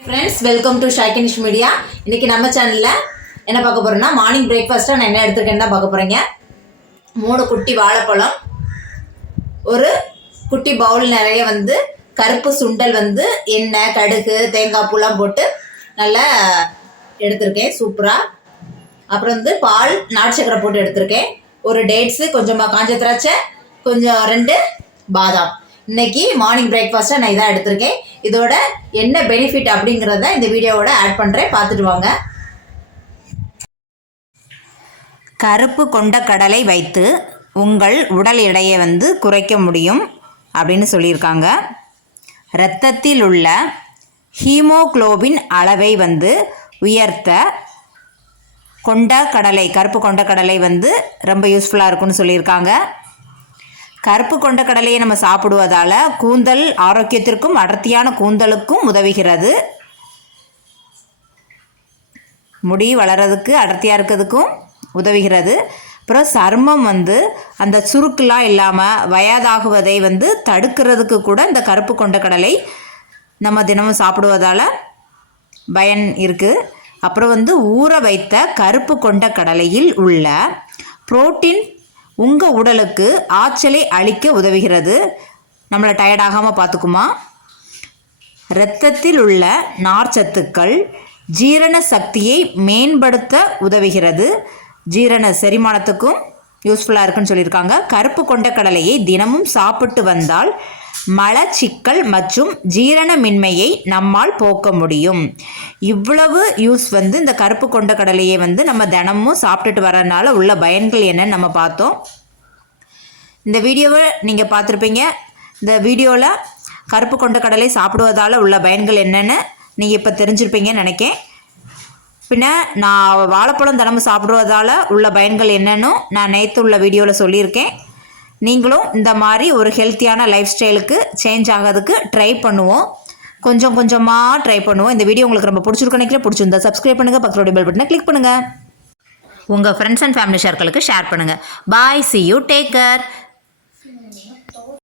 Friends welcome to ஷாக்கினிஷ் media இன்னைக்கு நம்ம சேனலில் என்ன பார்க்க போகிறோம்னா மார்னிங் பிரேக்ஃபாஸ்ட்டாக நான் என்ன எடுத்துருக்கேன்னு தான் பார்க்க போகிறீங்க மூணு குட்டி வாழைப்பழம் ஒரு குட்டி பவுல் நிறைய வந்து கருப்பு சுண்டல் வந்து எண்ணெய் கடுகு தேங்காய் பூலாம் போட்டு நல்லா எடுத்திருக்கேன். சூப்பராக அப்புறம் வந்து பால் நாட்டு சக்கரை போட்டு எடுத்திருக்கேன். ஒரு டேட்ஸு கொஞ்சமாக காஞ்ச திராட்சை கொஞ்சம் ரெண்டு பாதாம். இன்னைக்கு மார்னிங் பிரேக்ஃபாஸ்ட்டாக நான் இதான் எடுத்திருக்கேன். இதோட என்ன பெனிஃபிட் அப்படிங்கிறத இந்த வீடியோவோட ஆட் பண்ணுறேன் பார்த்துட்டு வாங்க. கருப்பு கொண்ட கடலை வைத்து உங்கள் உடல் எடையை வந்து குறைக்க முடியும் அப்படின்னு சொல்லியிருக்காங்க. இரத்தத்தில் உள்ள ஹீமோகுளோபின் அளவை வந்து உயர்த்த கொண்ட கடலை கருப்பு கொண்ட கடலை வந்து ரொம்ப யூஸ்ஃபுல்லாக இருக்கும்னு சொல்லியிருக்காங்க. கருப்பு கொண்ட கடலையை நம்ம சாப்பிடுவதால் கூந்தல் ஆரோக்கியத்திற்கும் அடர்த்தியான கூந்தலுக்கும் உதவுகிறது. முடி வளர்கிறதுக்கு அடர்த்தியாக இருக்கிறதுக்கும் உதவுகிறது. அப்புறம் சருமம் வந்து அந்த சுருக்கெலாம் இல்லாமல் வயதாகுவதை வந்து தடுக்கிறதுக்கு கூட இந்த கருப்பு கொண்ட கடலை நம்ம தினமும் சாப்பிடுவதால் பயன் இருக்குது அப்புறம் வந்து ஊற வைத்த கருப்பு கொண்ட கடலையில் உள்ள புரோட்டீன் உங்கள் உடலுக்கு ஆற்றலை அளிக்க உதவுகிறது. நம்மளை டயர்டாகாமல் பார்த்துக்குமா? இரத்தத்தில் உள்ள நார்ச்சத்துக்கள் ஜீரண சக்தியை மேம்படுத்த உதவுகிறது. ஜீரண செரிமானத்துக்கும் யூஸ்ஃபுல்லாக இருக்குன்னு சொல்லியிருக்காங்க. கருப்பு கொண்ட கடலையை தினமும் சாப்பிட்டு வந்தால் மலச்சிக்கல் மற்றும் ஜீரணமின்மையை நம்மால் போக்க முடியும். இவ்வளவு யூஸ் வந்து இந்த கருப்பு கொண்ட கடலையை வந்து நம்ம தினமும் சாப்பிட்டுட்டு வரனால உள்ள பயன்கள் என்னன்னு நம்ம பார்த்தோம். இந்த வீடியோவை நீங்கள் பார்த்துருப்பீங்க. இந்த வீடியோவில் கருப்பு கொண்ட கடலை சாப்பிடுவதால் உள்ள பயன்கள் என்னென்னு நீங்கள் இப்போ தெரிஞ்சிருப்பீங்கன்னு நினைக்கேன். பின்ன நான் வாழைப்பழம் தினமும் சாப்பிடுவதால் உள்ள பயன்கள் என்னன்னும் நான் நேற்று உள்ள வீடியோவில் சொல்லியிருக்கேன். நீங்களும் இந்த மாதிரி ஒரு ஹெல்த்தியான லைஃப் ஸ்டைலுக்கு சேஞ்ச் ஆகிறதுக்கு ட்ரை பண்ணுவோம். கொஞ்சம் கொஞ்சமாக ட்ரை பண்ணுவோம். இந்த வீடியோ உங்களுக்கு ரொம்ப பிடிச்சிருக்கு நினைக்கிறேன். பிடிச்சிருந்தா சப்ஸ்கிரைப் பண்ணுங்கள் பக்கத்தோட பெல் பட்டனை கிளிக் பண்ணுங்கள் உங்கள் ஃப்ரெண்ட்ஸ் அண்ட் ஃபேமிலி சர்க்கிளுக்கு ஷேர் பண்ணுங்கள் bye see you take care